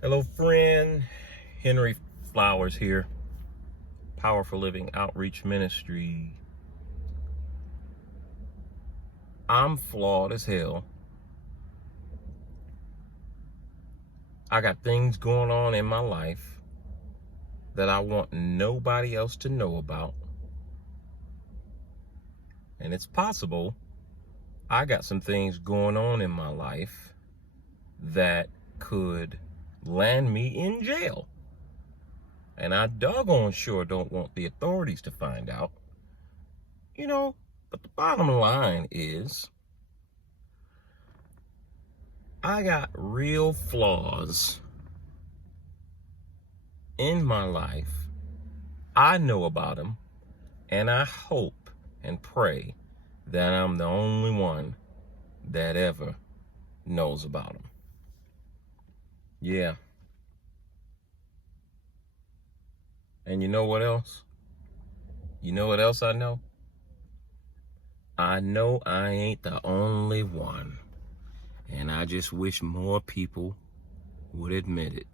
Hello, friend. Henry Flowers here. Powerful Living Outreach Ministry. I'm flawed as hell. I got things going on in my life that I want nobody else to know about. And it's possible I got some things going on in my life that could land me in jail. And I doggone sure don't want the authorities to find out. But the bottom line is, I got real flaws in my life. I know about them, and I hope and pray that I'm the only one that ever knows about them. Yeah. And you know what else? You know what else I know? I know I ain't the only one. And I just wish more people would admit it.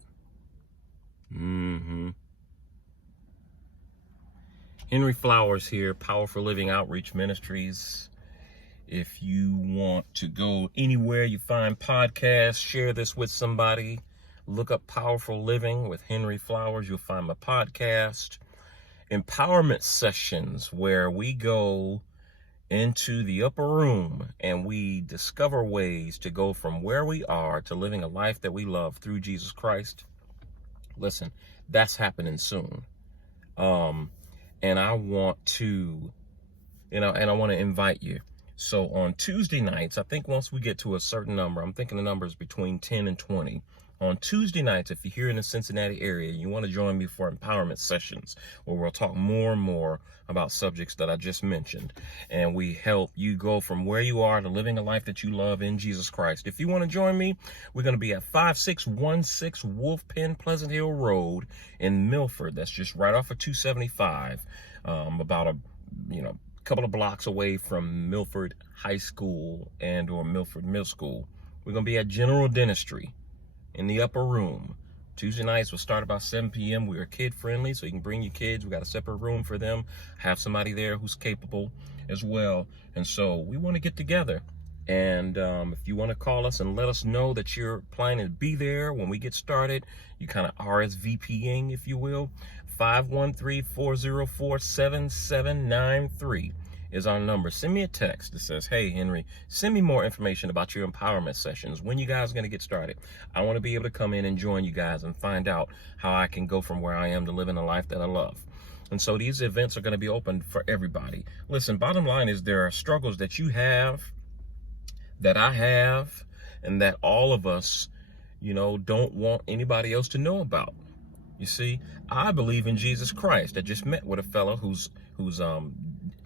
Henry Flowers here, Powerful Living Outreach Ministries. If you want to go anywhere you find podcasts, share this with somebody. Look up Powerful Living with Henry Flowers. You'll find my podcast. Empowerment sessions where we go into the upper room and we discover ways to go from where we are to living a life that we love through Jesus Christ. Listen, that's happening soon. And I want to, invite you. So on Tuesday nights, I think once we get to a certain number, I'm thinking the number is between 10 and 20. On Tuesday nights, if you're here in the Cincinnati area, you want to join me for empowerment sessions where we'll talk more and more about subjects that I just mentioned. And we help you go from where you are to living a life that you love in Jesus Christ. If you want to join me, we're going to be at 5616 Wolf Pen Pleasant Hill Road in Milford. That's just right off of 275, about a couple of blocks away from Milford High School and or Milford Middle School. We're going to be at General Dentistry in the upper room. Tuesday nights will start about 7 p.m. We are kid friendly, so you can bring your kids. We got a separate room for them. Have somebody there who's capable as well. And so we want to get together. And if you want to call us and let us know that you're planning to be there when we get started, you kind of RSVPing, if you will. 513-404-7793 is our number. Send me a text that says, hey, Henry, send me more information about your empowerment sessions. When you guys are going to get started? I want to be able to come in and join you guys and find out how I can go from where I am to living a life that I love. And so these events are going to be open for everybody. Listen, bottom line is there are struggles that you have, that I have, and that all of us, don't want anybody else to know about. You see, I believe in Jesus Christ. I just met with a fellow who's on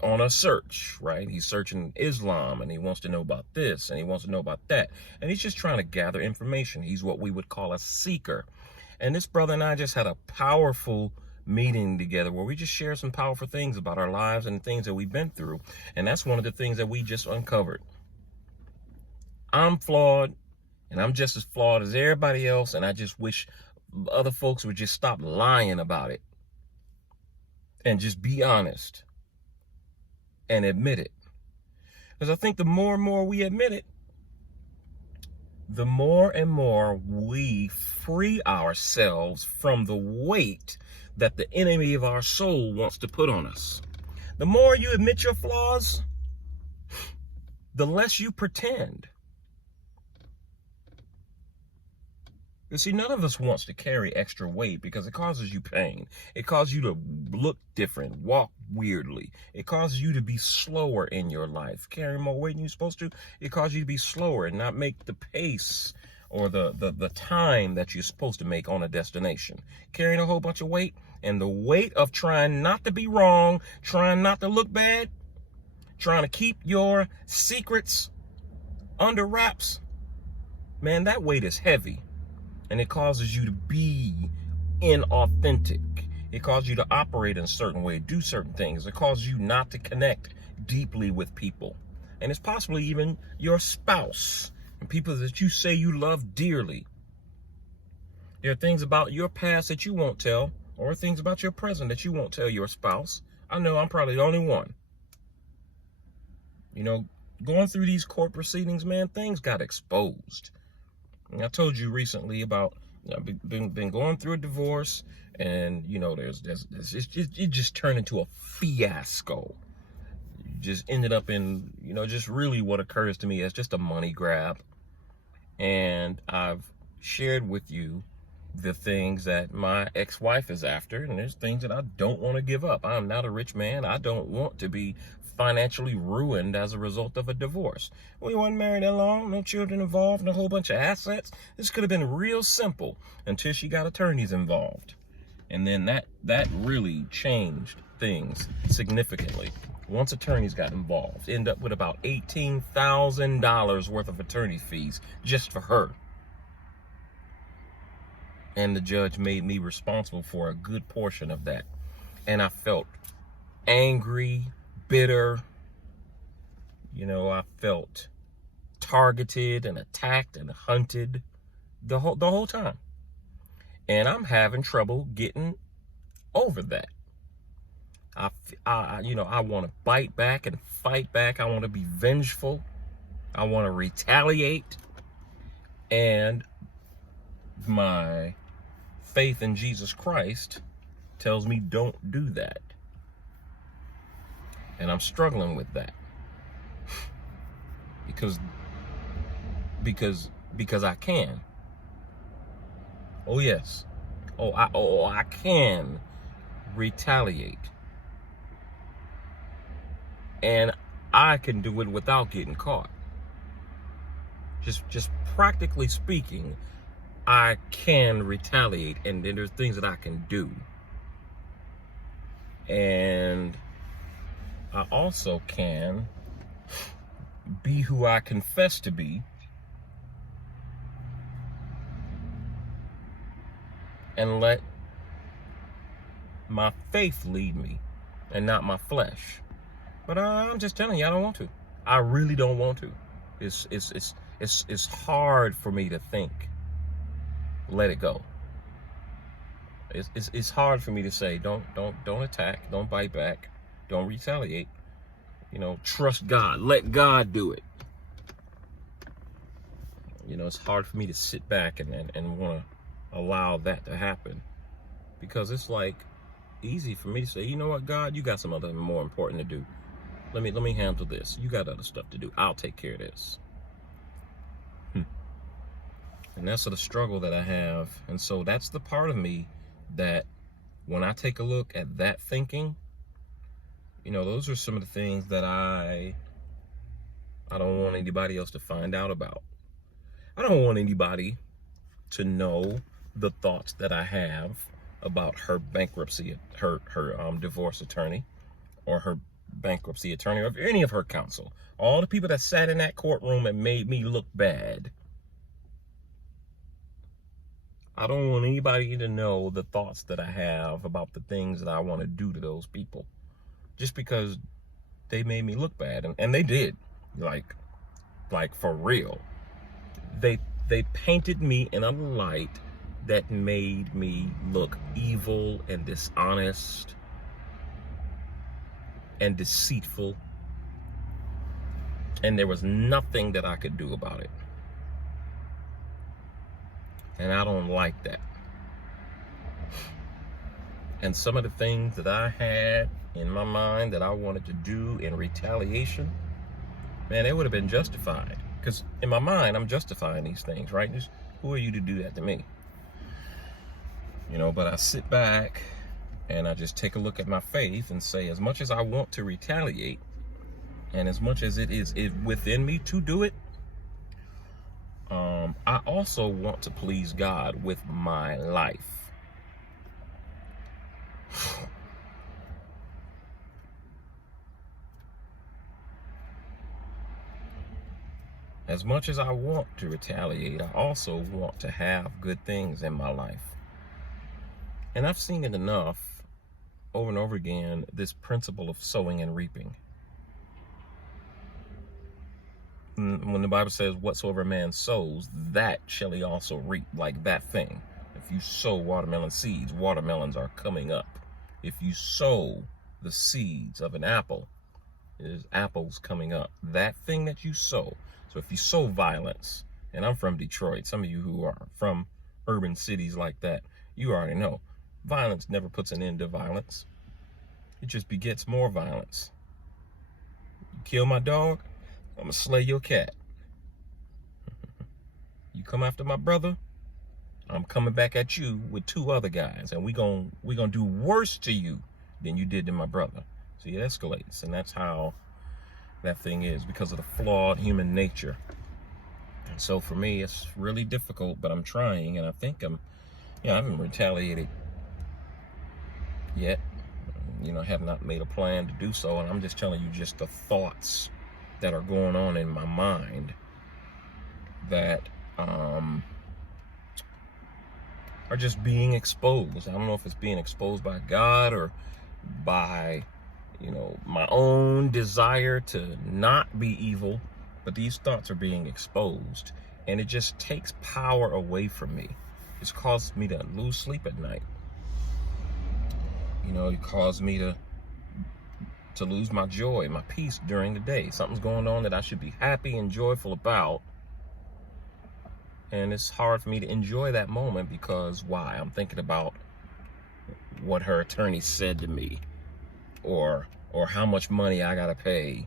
a search, right? He's searching Islam and he wants to know about this and he wants to know about that. And he's just trying to gather information. He's what we would call a seeker. And this brother and I just had a powerful meeting together where we just share some powerful things about our lives and things that we've been through. And that's one of the things that we just uncovered. I'm flawed and I'm just as flawed as everybody else. And I just wish other folks would just stop lying about it and just be honest and admit it. Because I think the more and more we admit it, the more and more we free ourselves from the weight that the enemy of our soul wants to put on us. The more you admit your flaws, the less you pretend. You see, none of us wants to carry extra weight because it causes you pain. It causes you to look different, walk weirdly. It causes you to be slower in your life. Carrying more weight than you're supposed to, it causes you to be slower and not make the pace or the time that you're supposed to make on a destination. Carrying a whole bunch of weight and the weight of trying not to be wrong, trying not to look bad, trying to keep your secrets under wraps, man, that weight is heavy. And it causes you to be inauthentic. It causes you to operate in a certain way, do certain things. It causes you not to connect deeply with people. And it's possibly even your spouse and people that you say you love dearly. There are things about your past that you won't tell, or things about your present that you won't tell your spouse. I know I'm probably the only one. You know, going through these court proceedings, man, things got exposed. And I told you recently about, I've been going through a divorce, and you know, it just turned into a fiasco. It just ended up in, you know, just really what occurs to me as just a money grab. And I've shared with you the things that my ex-wife is after, and there's things that I don't want to give up. I'm not a rich man. I don't want to be financially ruined as a result of a divorce. We weren't married that long, no children involved, and a whole bunch of assets. This could have been real simple until she got attorneys involved. And then that really changed things significantly. Once attorneys got involved, end up with about $18,000 worth of attorney fees just for her. And the judge made me responsible for a good portion of that. And I felt angry, bitter. You know, I felt targeted and attacked and hunted the whole time. And I'm having trouble getting over that. I want to bite back and fight back. I want to be vengeful. I want to retaliate. And my faith in Jesus Christ tells me don't do that. And I'm struggling with that. Because I can. Oh yes. I can retaliate. And I can do it without getting caught. Just practically speaking, I can retaliate, and then there's things that I can do. And I also can be who I confess to be, and let my faith lead me and not my flesh. But I'm just telling you, I don't want to. I really don't want to. It's hard for me to think, let it go. It's hard for me to say, don't attack, don't bite back, don't retaliate. You know, trust God, let God do it. You know, it's hard for me to sit back and want to allow that to happen, because it's like easy for me to say, you know what, God, you got some other more important to do. Let me handle this. You got other stuff to do. I'll take care of this. And that's the struggle that I have. And so that's the part of me that when I take a look at that thinking, you know, those are some of the things that I don't want anybody else to find out about. I don't want anybody to know the thoughts that I have about her bankruptcy, her divorce attorney, or her bankruptcy attorney, or any of her counsel. All the people that sat in that courtroom and made me look bad. I don't want anybody to know the thoughts that I have about the things that I want to do to those people, just because they made me look bad. And they did, like for real. They painted me in a light that made me look evil and dishonest and deceitful. And there was nothing that I could do about it. And I don't like that. And some of the things that I had in my mind that I wanted to do in retaliation, man, it would have been justified. Because in my mind, I'm justifying these things, right? Just, who are you to do that to me? You know, but I sit back and I just take a look at my faith and say, as much as I want to retaliate, and as much as it is within me to do it, I also want to please God with my life. As much as I want to retaliate, I also want to have good things in my life. And I've seen it enough over and over again, this principle of sowing and reaping. When the Bible says, whatsoever a man sows, that shall he also reap, like that thing. If you sow watermelon seeds, watermelons are coming up. If you sow the seeds of an apple, there's apples coming up. That thing that you sow. So if you sow violence, and I'm from Detroit, some of you who are from urban cities like that, you already know, violence never puts an end to violence. It just begets more violence. You kill my dog, I'm gonna slay your cat. You come after my brother, I'm coming back at you with 2 other guys, and we gonna do worse to you than you did to my brother. See, it escalates, and that's how that thing is, because of the flawed human nature. And so for me, it's really difficult, but I'm trying, and I think I haven't retaliated yet. I have not made a plan to do so, and I'm just telling you just the thoughts that are going on in my mind that are just being exposed. I don't know if it's being exposed by God or by, my own desire to not be evil, but these thoughts are being exposed, and it just takes power away from me. It's caused me to lose sleep at night. It caused me to lose my joy, my peace during the day. Something's going on that I should be happy and joyful about, and it's hard for me to enjoy that moment because why? I'm thinking about what her attorney said to me, or how much money I gotta pay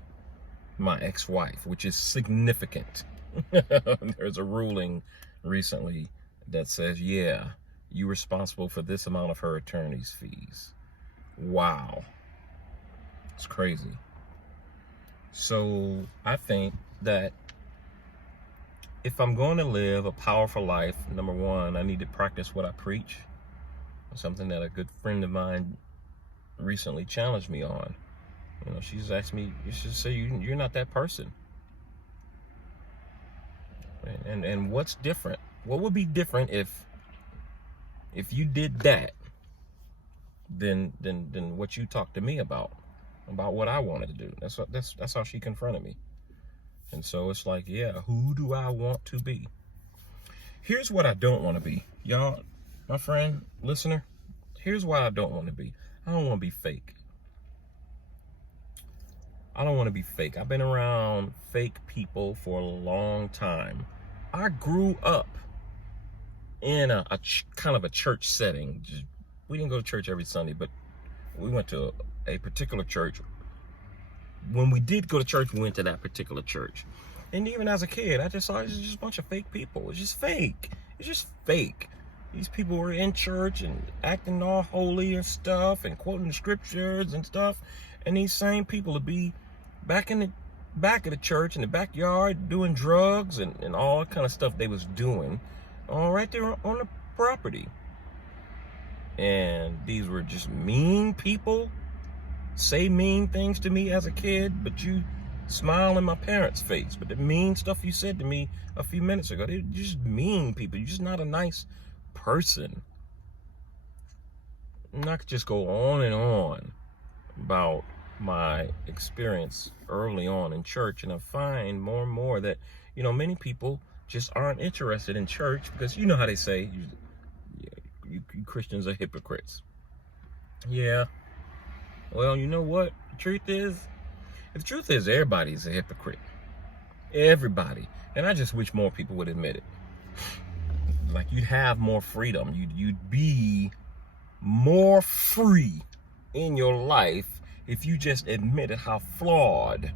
my ex-wife, which is significant. There's a ruling recently that says, yeah, you're responsible for this amount of her attorney's fees. Wow. It's crazy. So I think that if I'm going to live a powerful life, number one, I need to practice what I preach. Something that a good friend of mine recently challenged me on. She's asked me, you should say you're not that person. And what's different? What would be different if you did that than what you talked to me about what I wanted to do? That's how she confronted me. And so it's like, yeah, who do I want to be? Here's what I don't want to be. Y'all, my friend, listener, here's what I don't want to be. I don't want to be fake. I don't want to be fake. I've been around fake people for a long time. I grew up in a kind of a church setting. We didn't go to church every Sunday, but we went to a particular church. When we did go to church, we went to that particular church. And even as a kid, I just saw it's just a bunch of fake people. It's just fake. It's just fake. These people were in church and acting all holy and stuff and quoting the scriptures and stuff. And these same people would be back in the back of the church, in the backyard, doing drugs and all kind of stuff they was doing, all right there on the property. And these were just mean people, say mean things to me as a kid, but you smile in my parents' face. But the mean stuff you said to me a few minutes ago, they're just mean people. You're just not a nice person. And I could just go on and on about my experience early on in church, and I find more and more that, many people just aren't interested in church because you know how they say, you Christians are hypocrites. Yeah. Well, you know what? The truth is everybody's a hypocrite. Everybody. And I just wish more people would admit it. Like, you'd have more freedom. You'd be more free in your life if you just admitted how flawed,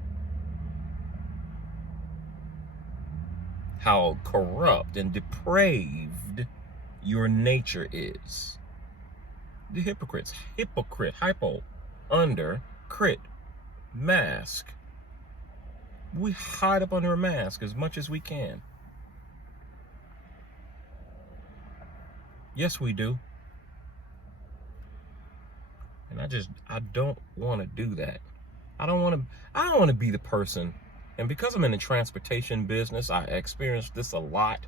how corrupt and depraved your nature is. The hypocrites. Hypocrite. Hypo. Under. Crit. Mask. We hide up under a mask as much as we can. Yes, we do. And I don't want to do that. I don't want to be the person. And because I'm in the transportation business, I experience this a lot.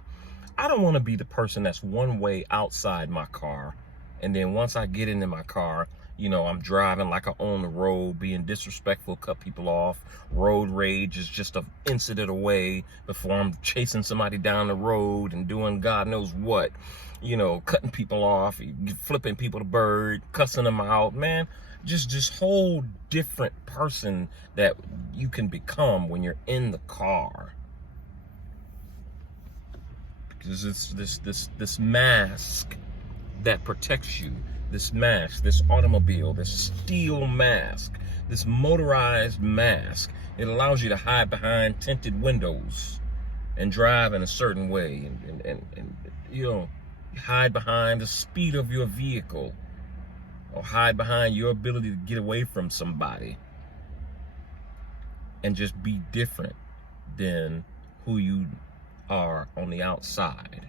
I don't want to be the person that's one way outside my car. And then once I get into my car, I'm driving like I own the road, being disrespectful, cut people off. Road rage is just an incident away before I'm chasing somebody down the road and doing God knows what. cutting people off, flipping people the bird, cussing them out, man. Just whole different person that you can become when you're in the car. Because it's this mask that protects you. This mask, this automobile, this steel mask, this motorized mask. It allows you to hide behind tinted windows and drive in a certain way, and hide behind the speed of your vehicle, or hide behind your ability to get away from somebody, and just be different than who you are on the outside.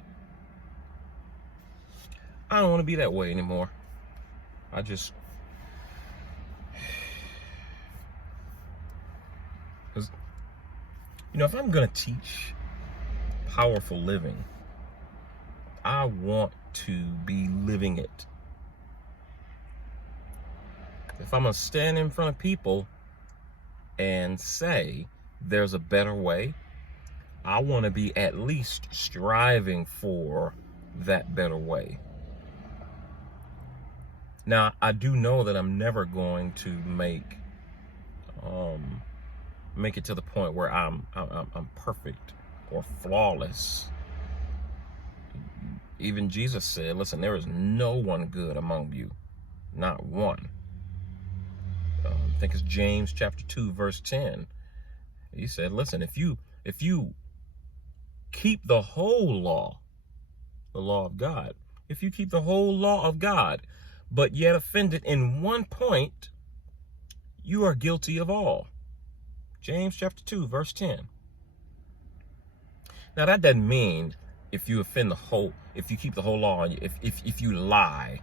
I don't want to be that way anymore. Because if I'm going to teach powerful living, I want to be living it. If I'm going to stand in front of people and say there's a better way, I want to be at least striving for that better way. Now, I do know that I'm never going to make it to the point where I'm perfect or flawless. Even Jesus said, listen, there is no one good among you, not one. I think it's James chapter 2, verse 10. He said, listen, if you keep the whole law, the law of God, if you keep the whole law of God, but yet offended in one point, you are guilty of all. James chapter 2, verse 10. Now that doesn't mean if you keep the whole law, if you lie,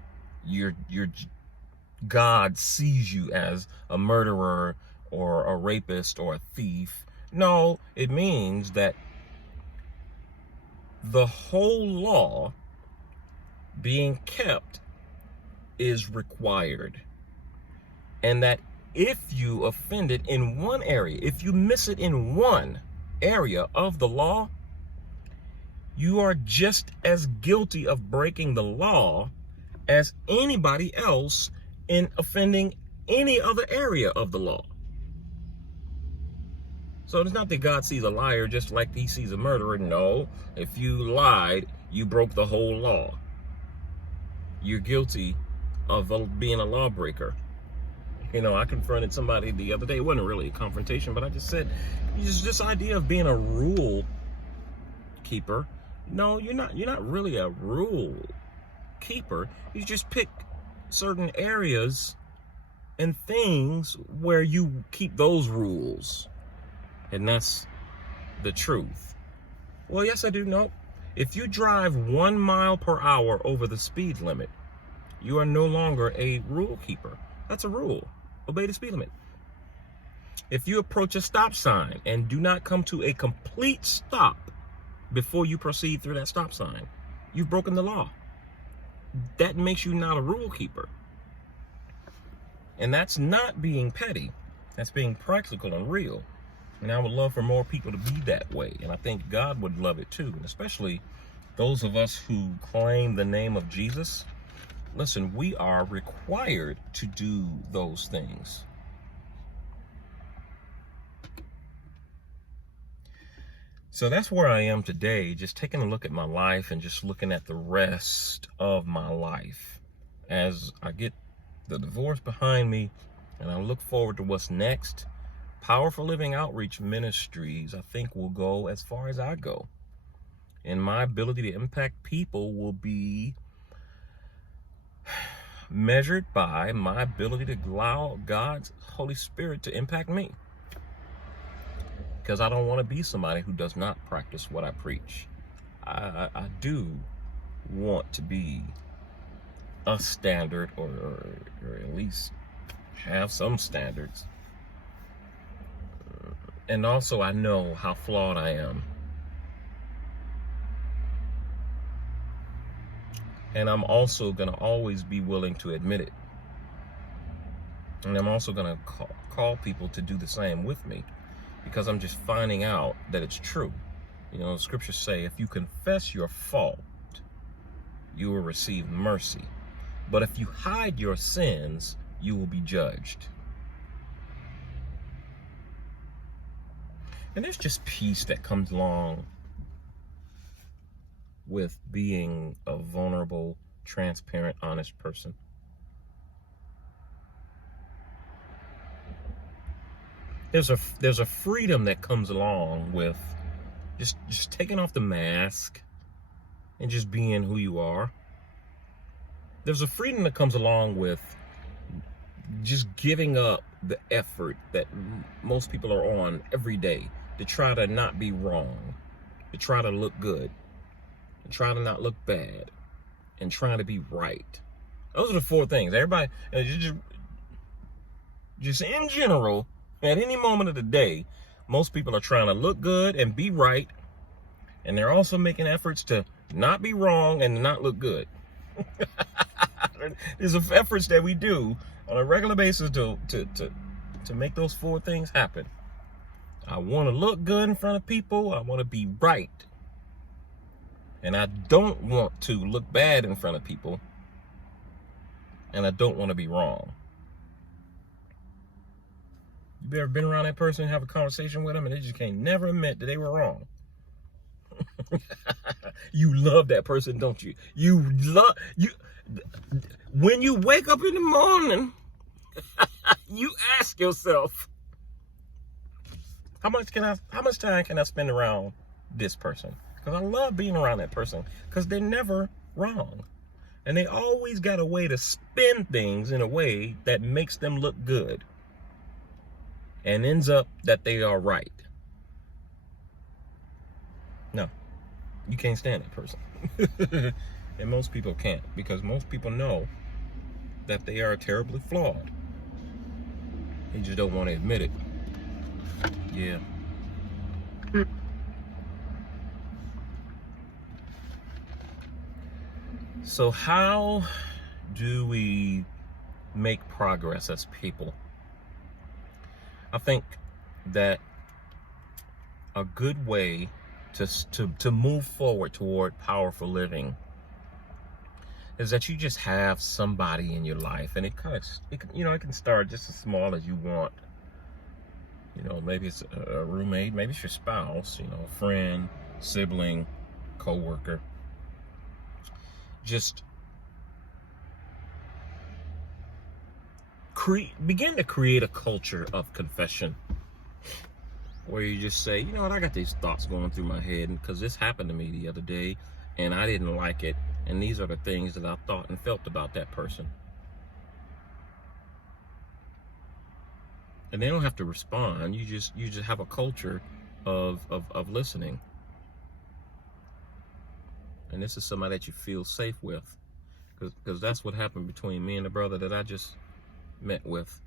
God sees you as a murderer or a rapist or a thief. No, it means that the whole law being kept is required. And that if you offend it in one area, if you miss it in one area of the law, you are just as guilty of breaking the law as anybody else in offending any other area of the law. So it's not that God sees a liar just like he sees a murderer. No, if you lied, you broke the whole law. You're guilty of being a lawbreaker. I confronted somebody the other day. It wasn't really a confrontation, but I just said, this idea of being a rule keeper. No, you're not really a rule keeper. You just pick certain areas and things where you keep those rules. And that's the truth. Well, yes, I do. No. If you drive 1 mile per hour over the speed limit, you are no longer a rule keeper. That's a rule. Obey the speed limit. If you approach a stop sign and do not come to a complete stop before you proceed through that stop sign, you've broken the law. That makes you not a rule keeper. And that's not being petty. That's being practical and real. And I would love for more people to be that way. And I think God would love it too. And especially those of us who claim the name of Jesus. Listen, we are required to do those things. So that's where I am today, just taking a look at my life and just looking at the rest of my life as I get the divorce behind me and I look forward to what's next. Powerful Living Outreach Ministries, I think, will go as far as I go. And my ability to impact people will be measured by my ability to allow God's Holy Spirit to impact me. Because I don't want to be somebody who does not practice what I preach. I do want to be a standard, or at least have some standards. And also I know how flawed I am. And I'm also going to always be willing to admit it. And I'm also going to call people to do the same with me, because I'm just finding out that it's true. Scriptures say if you confess your fault, you will receive mercy. But if you hide your sins, you will be judged. And there's just peace that comes along with being a vulnerable, transparent, honest person. There's a freedom that comes along with just taking off the mask and just being who you are. There's a freedom that comes along with just giving up the effort that most people are on every day to try to not be wrong, to try to look good, and try to not look bad, and trying to be right. Those are the four things. Everybody, just in general, at any moment of the day, most people are trying to look good and be right, and they're also making efforts to not be wrong and not look good. There's efforts that we do on a regular basis to make those four things happen. I want to look good in front of people. I want to be right. And I don't want to look bad in front of people. And I don't want to be wrong. You ever been around that person and have a conversation with them and they just can't never admit that they were wrong? You love that person, don't you? When you wake up in the morning, you ask yourself, how much time can I spend around this person? Because I love being around that person because they're never wrong. And they always got a way to spin things in a way that makes them look good and ends up that they are right. No, you can't stand that person. And most people can't, because most people know that they are terribly flawed. They just don't want to admit it. Yeah. So how do we make progress as people? I think that a good way to move forward toward powerful living is that you just have somebody in your life, and it can start just as small as you want. Maybe it's a roommate, maybe it's your spouse, a friend, sibling, co-worker. Just begin to create a culture of confession where you just say, I got these thoughts going through my head because this happened to me the other day and I didn't like it. And these are the things that I thought and felt about that person. And they don't have to respond. You just have a culture of listening. And this is somebody that you feel safe with. Because that's what happened between me and the brother that I just met with.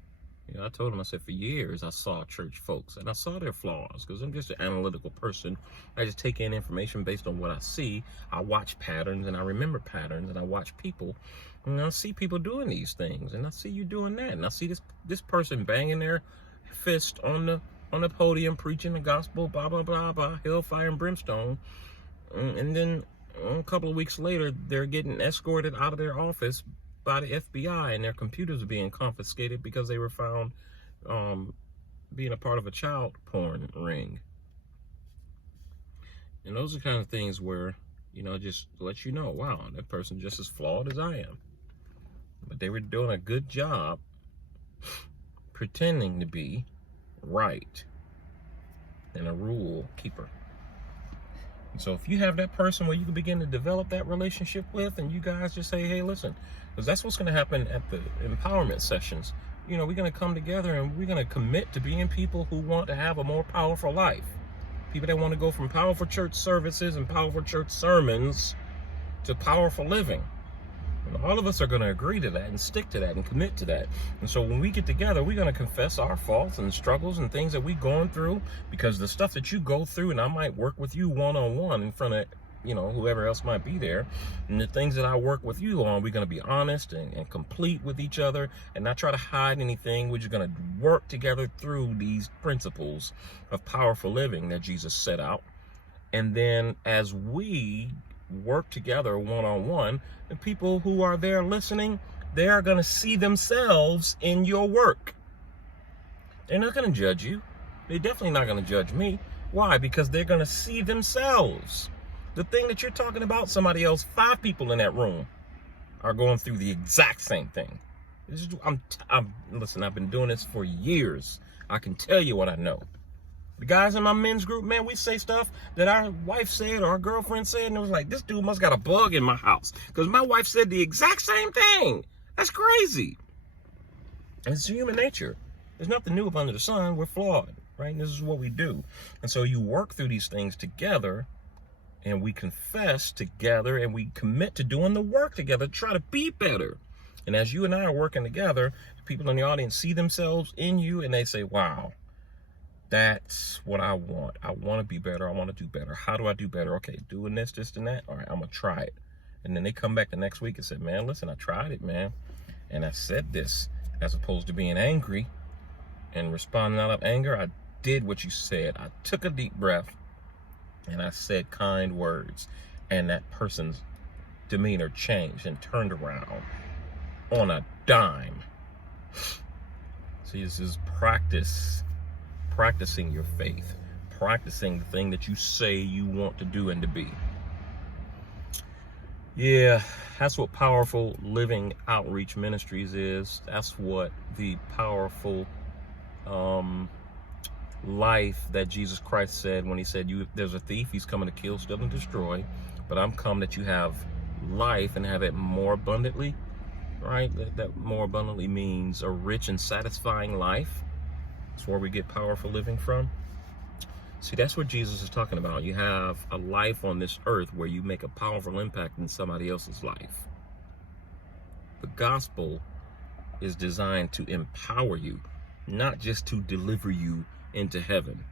I told him, I said, for years I saw church folks and I saw their flaws because I'm just an analytical person. I just take in information based on what I see. I watch patterns and I remember patterns, and I watch people and I see people doing these things, and I see you doing that, and I see this person banging their fist on the podium preaching the gospel, blah blah blah blah, hellfire and brimstone, and then a couple of weeks later they're getting escorted out of their office by the FBI, and their computers are being confiscated because they were found being a part of a child porn ring. And those are the kind of things where, just let you know, wow, that person just as flawed as I am. But they were doing a good job pretending to be right and a rule keeper. And so if you have that person where you can begin to develop that relationship with, and you guys just say, hey, listen, because that's what's going to happen at the empowerment sessions. We're going to come together and we're going to commit to being people who want to have a more powerful life. People that want to go from powerful church services and powerful church sermons to powerful living. And all of us are going to agree to that and stick to that and commit to that. And so when we get together, we're going to confess our faults and struggles and things that we're going through, because the stuff that you go through, and I might work with you one-on-one in front of whoever else might be there, and the things that I work with you on, we're going to be honest and complete with each other and not try to hide anything. We're just going to work together through these principles of powerful living that Jesus set out. And then as we work together one-on-one, the people who are there listening, they are going to see themselves in your work. They're not going to judge you. They're definitely not going to judge me. Why? Because they're going to see themselves. The thing that you're talking about, somebody else, 5 people in that room are going through the exact same thing. Listen, I've been doing this for years. I can tell you what I know. The guys in my men's group, man, we say stuff that our wife said or our girlfriend said, and it was like, this dude must got a bug in my house because my wife said the exact same thing. That's crazy. And it's human nature. There's nothing new up under the sun. We're flawed, right? And this is what we do. And so you work through these things together, and we confess together, and we commit to doing the work together to try to be better. And as you and I are working together, people in the audience see themselves in you, and they say, wow, that's what I want. I want to be better. I want to do better. How do I do better? Okay, doing this, and that. All right, I'm going to try it. And then they come back the next week and say, man, listen, I tried it, man. And I said this, as opposed to being angry and responding out of anger, I did what you said. I took a deep breath and I said kind words. And that person's demeanor changed and turned around on a dime. See, this is practicing your faith, practicing the thing that you say you want to do and to be. Yeah, that's what Powerful Living Outreach Ministries is. That's what the powerful life that Jesus Christ said when he said, there's a thief, he's coming to kill, steal, and destroy, but I'm come that you have life and have it more abundantly, right? That more abundantly means a rich and satisfying life. That's where we get powerful living from. See, that's what Jesus is talking about. You have a life on this earth where you make a powerful impact in somebody else's life. The gospel is designed to empower you, not just to deliver you into heaven.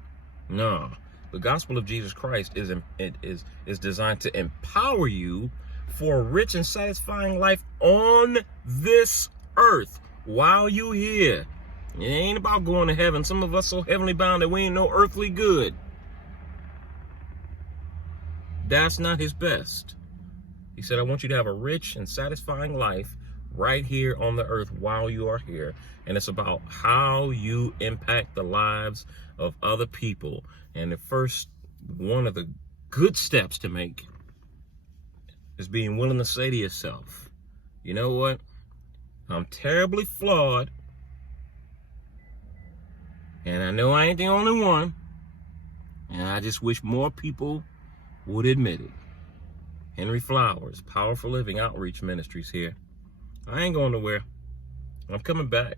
No, the gospel of Jesus Christ is designed to empower you for a rich and satisfying life on this earth while you're here. It ain't about going to heaven. Some of us so heavenly bound that we ain't no earthly good. That's not his best. He said, I want you to have a rich and satisfying life right here on the earth while you are here. And it's about how you impact the lives of other people. And the first one of the good steps to make is being willing to say to yourself, you know what? I'm terribly flawed. And I know I ain't the only one. And I just wish more people would admit it. Henry Flowers, Powerful Living Outreach Ministries here. I ain't going nowhere. I'm coming back.